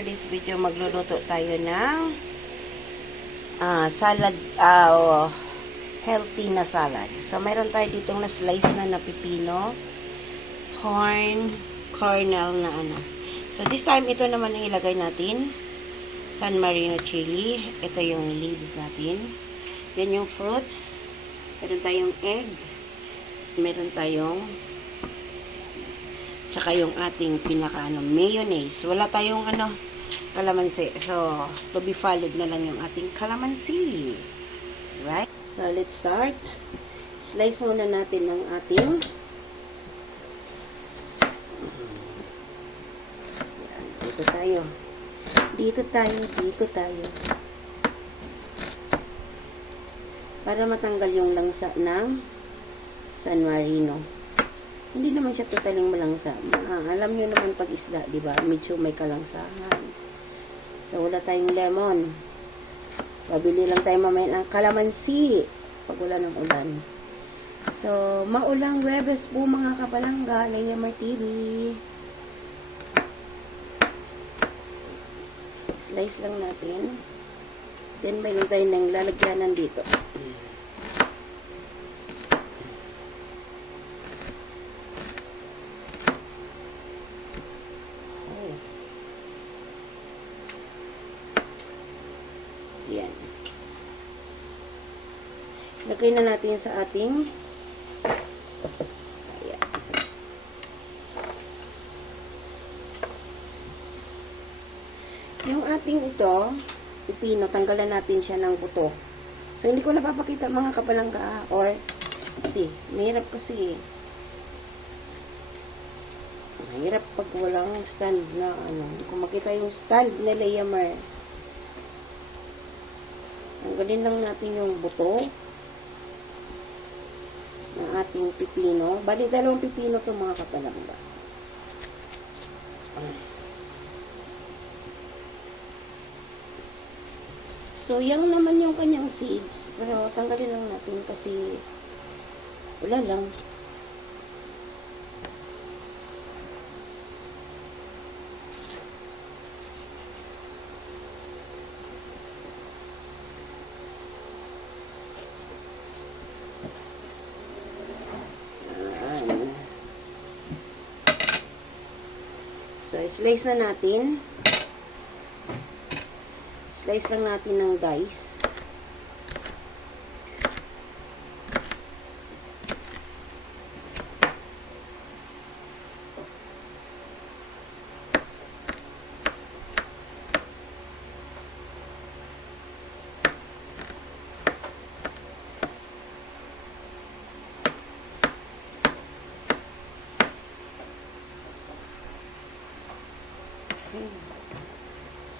today's video, magluluto tayo ng salad, healthy na salad. So, mayroon tayo ditong na-slice na pipino, corn, kernel na So, this time, ito naman ang ilagay natin. San Marino chili. Ito yung leaves natin. Yan yung fruits. Meron tayong egg. Meron tayong tsaka yung ating mayonnaise. Wala tayong kalamansi. So, to be followed na lang yung ating kalamansi. Right? So, let's start. Slice muna natin ng ating dito tayo. Dito tayo. Para matanggal yung langsa ng San Marino. Hindi naman siya totaling malangsa. Alam niyo naman pag isda, di ba? Medyo may kalangsahan. So, wala tayong lemon. Pabili lang tayo mamaya ng kalamansi pag wala ng ulan. So, maulang Webes po mga kapalangga. Layamar TV. Slice lang natin. Then, mayroon tayo ng lalagyanan dito. Yan. Lagay na natin sa ating ayan. Yung ating ito, pipino, tanggalan natin siya ng buto. So, hindi ko napapakita mga kapalangga or mahirap kasi mahirap pag walang stand na hindi ko makita yung stand na Layamar. Tanggalin lang natin yung buto ng ating pipino. Bali, dalawang pipino to mga kapalangga. So, yan naman yung kanyang seeds. Pero, tanggalin lang natin kasi wala lang. So, slice na natin. Slice lang natin ng dice.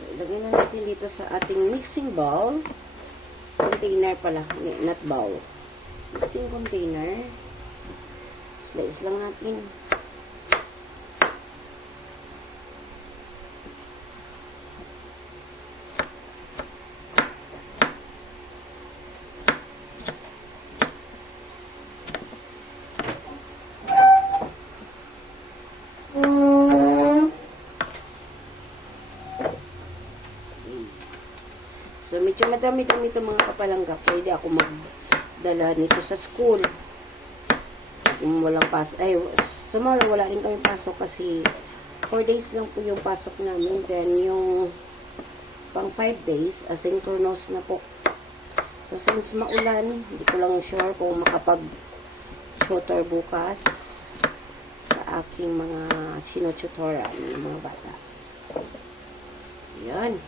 So, ilagay na natin dito sa ating mixing bowl. Container pala, not bowl. Mixing container. Slice lang natin. So, medyo madami-dami ito mga kapalangga. Pwede ako magdala nito sa school. Kung walang pasok. Ay, tomorrow wala rin kami pasok kasi 4 days lang po yung pasok namin. Then, yung pang 5 days, asynchronous na po. So, since maulan, hindi ko lang sure kung makapag-tutor bukas sa aking mga sinututoran ng mga bata. So, yan.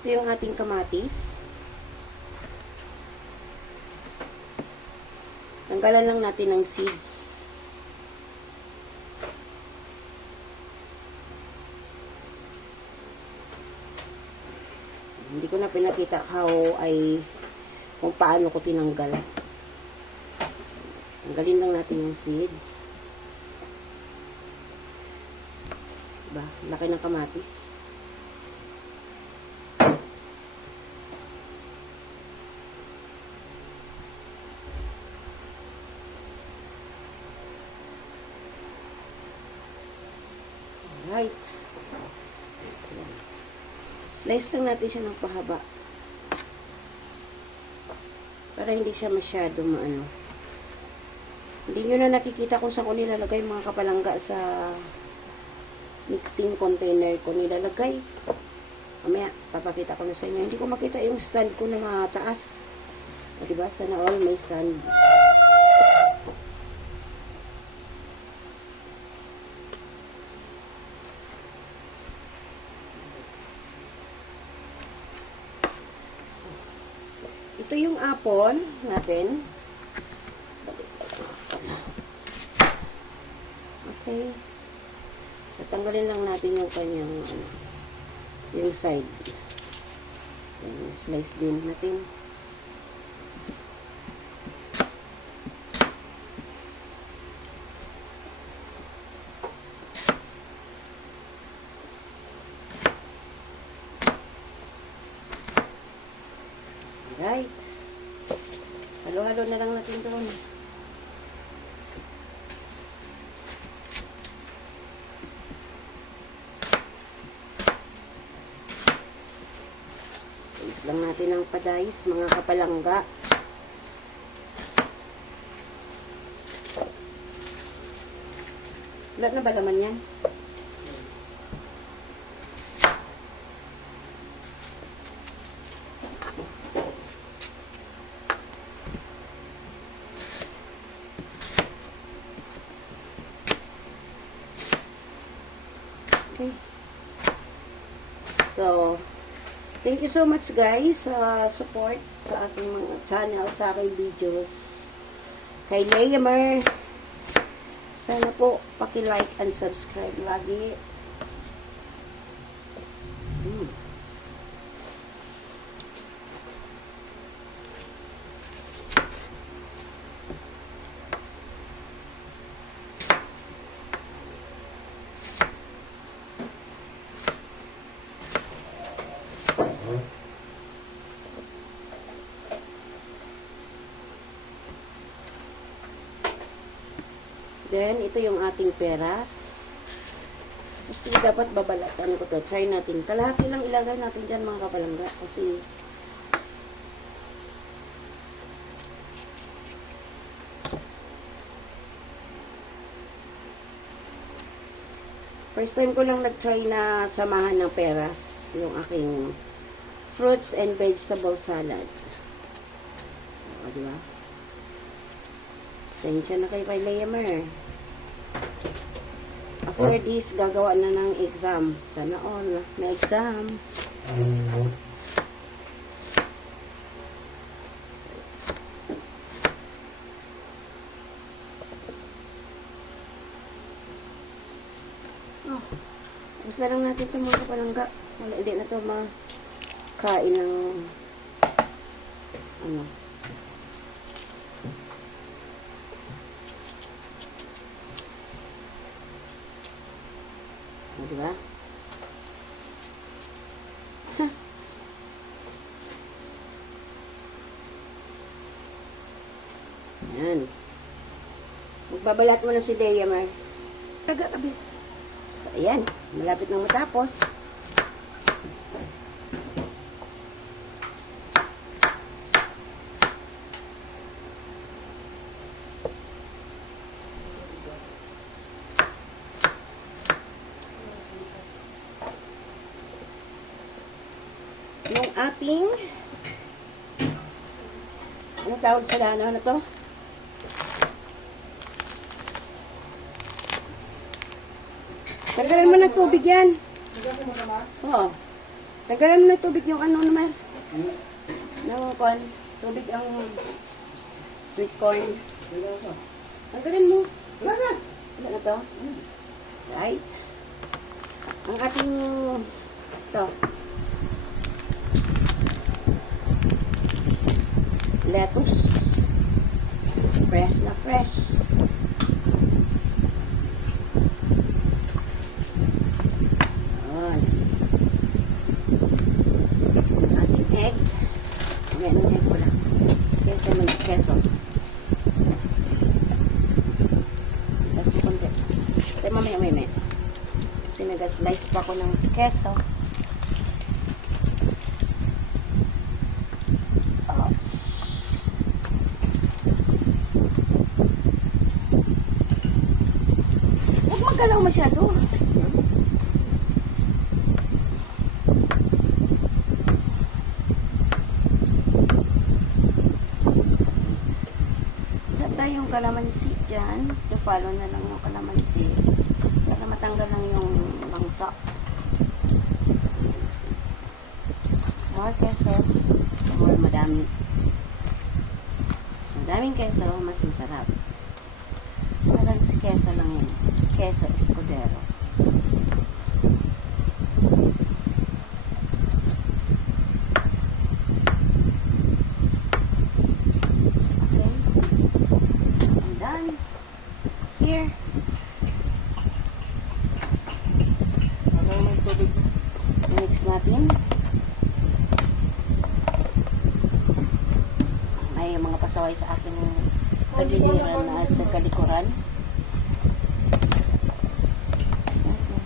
Ito yung ating kamatis. Tanggalan lang natin ng seeds. Hindi ko na pinakita kung paano ko tinanggal. Tanggalin lang natin yung seeds. Diba? Laki ng kamatis. Alright. Slice lang natin siya ng pahaba. Para hindi siya masyado maano. Hindi nyo na nakikita kung saan ko nilalagay mga kapalangga sa mixing container ko nilalagay. Mamaya, papakita ko na sa inyo. Hindi ko makita yung stand ko na mataas. O diba? Sana all may stand. Ito yung apple natin. Okay. So, tanggalin lang natin yung kanyang, yung side. Then, slice din natin. Alright. Halo-halo na lang natin doon. Space lang natin ang padayis, mga kapalangga. Wala na ba laman yan? Okay. So, thank you so much guys sa support sa ating mga channel, sa aking videos. Kay Leamer, sana po paki-like and subscribe lagi. Then, ito yung ating peras. Gusto ko dapat babalatan ko to. Try natin. Kalahati lang ilagay natin dyan mga kapalangga. Kasi, first time ko lang nag-try na samahan ng peras. Yung aking fruits and vegetable salad. So, diba? Pasensya na kayo kay Leamer. After this, gagawa na ng exam. Sana all. May exam. Oh. Tapos na lang natin itong mga kapalangga. Wala, hindi na ito makain ng ano. Diba? Yan. Magbabalat mo na si Leamer. Taga-tabi. So, ayan. Malapit na matapos. Yung ating ano tawag sa lana na to? Tagalan mo ng tubig yan. Oo. Tagalan mo ng tubig yung ano naman. No, corn. Tubig ang sweet corn. Tagalan mo. Wala na. Wala na to? Right. Ang ating to. Lettuce. Fresh na fresh. Kasi nag-slice pa ako ng keso. Oops. Huwag magalaw masyado. Yung kalamansi dyan, i-follow na lang yung kalamansi para matanggal lang yung langsa. More keso, more madami. Mas madaming keso, mas masarap. Parang si keso lang yun. Keso escudero. Here. I-mix natin. May mga pasaway sa ating tagiliran at sa kalikuran. Mix natin.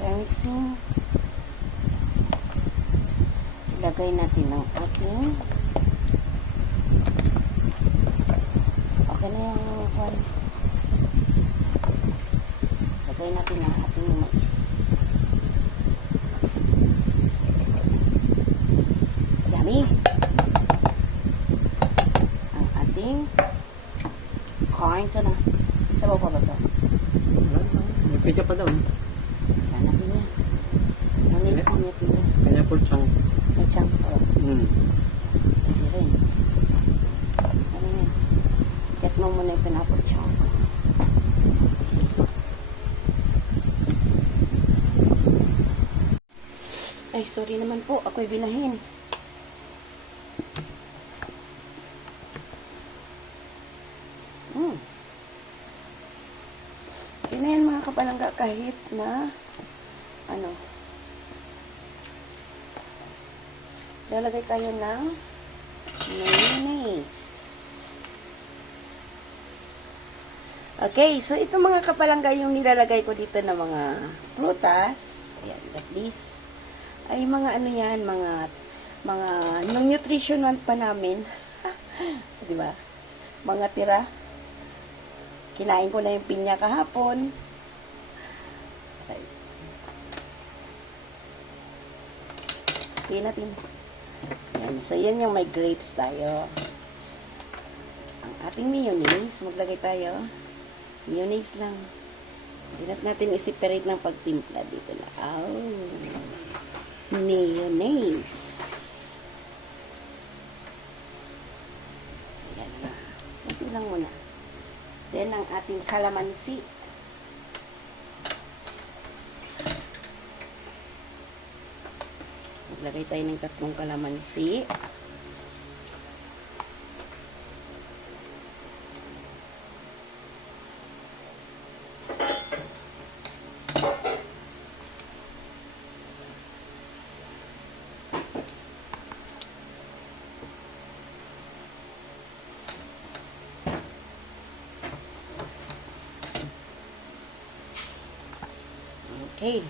After mixing, ilagay natin ang ating okay na yung one. Lagay natin ang ating mais. Dami. Ang ating corn. Ito na. Sabaw pa ba ito? May pika pa daw. Hanapin niya. Hanapin niya. Kanya po chang. May chunk pa. Hindi rin. Ano yan? Get mo muna yung pineapple chunk. Ay, sorry naman po. Ako'y binahin. Okay na yan mga kapalangga kahit na ano. Lalagay tayo ng mayonnaise. Okay, so ito mga kapalangga yung nilalagay ko dito na mga prutas. Ayan, at least ay mga ano yan, mga nung nutrition month pa namin. 'Di ba? Mga tira. Kinain ko na yung pinya kahapon. Okay. Tingnan natin. Ayan, so yan yung may grapes tayo. Ang ating mayonnaise, maglagay tayo. Mayonnaise lang. Hindi natin i-separate ng pagtimpla dito na. Oh. Mayonnaise. So, yan na. Ito lang muna. Then, ang ating kalamansi. Maglagay tayo ng 3 kalamansi. Okay.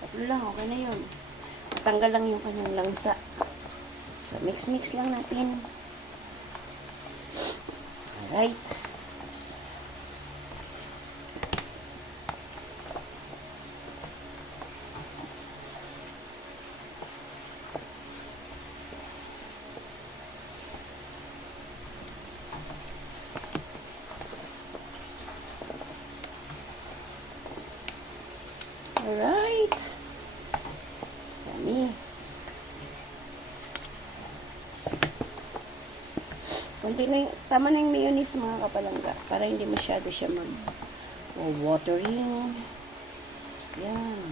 Tatlo lang, okay na yun. Tanggal lang yung kanyang langsa. So, mix-mix lang natin. Alright. Alright. Yummy. Kunti na tama na yung mayonnaise mga kapalangga para hindi masyado siya watering. Yan.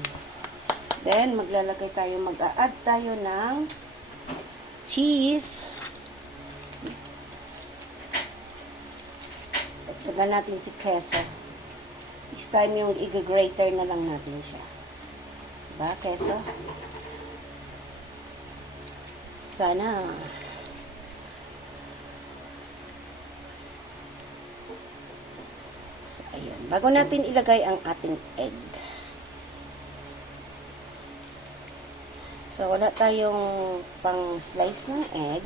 Then, mag-add tayo ng cheese. Dagdagan natin si queso. This time yung i-grater na lang natin siya. Diba, queso? Sana. So, ayan. Bago natin ilagay ang ating egg. So, wala tayong pang-slice ng egg.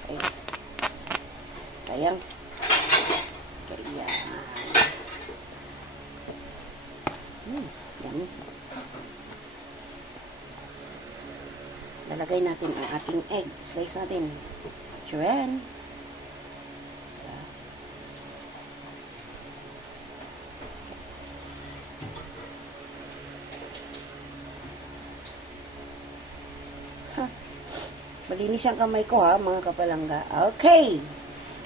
Okay. Sayang. Kaya, yummy. Lalagay natin ang ating egg. Slice natin. Chuan. Malinis ang kamay ko ha, mga kapalangga. Okay.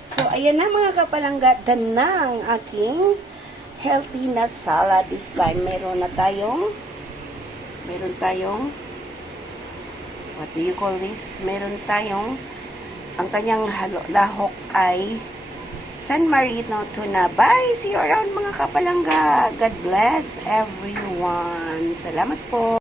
So, ayan na mga kapalangga. Done na ang aking healthy na salad this time. Meron tayong, what do you call this? Meron tayong, ang kanyang lahok ay San Marino tuna. Bye! See you around mga kapalangga. God bless everyone. Salamat po.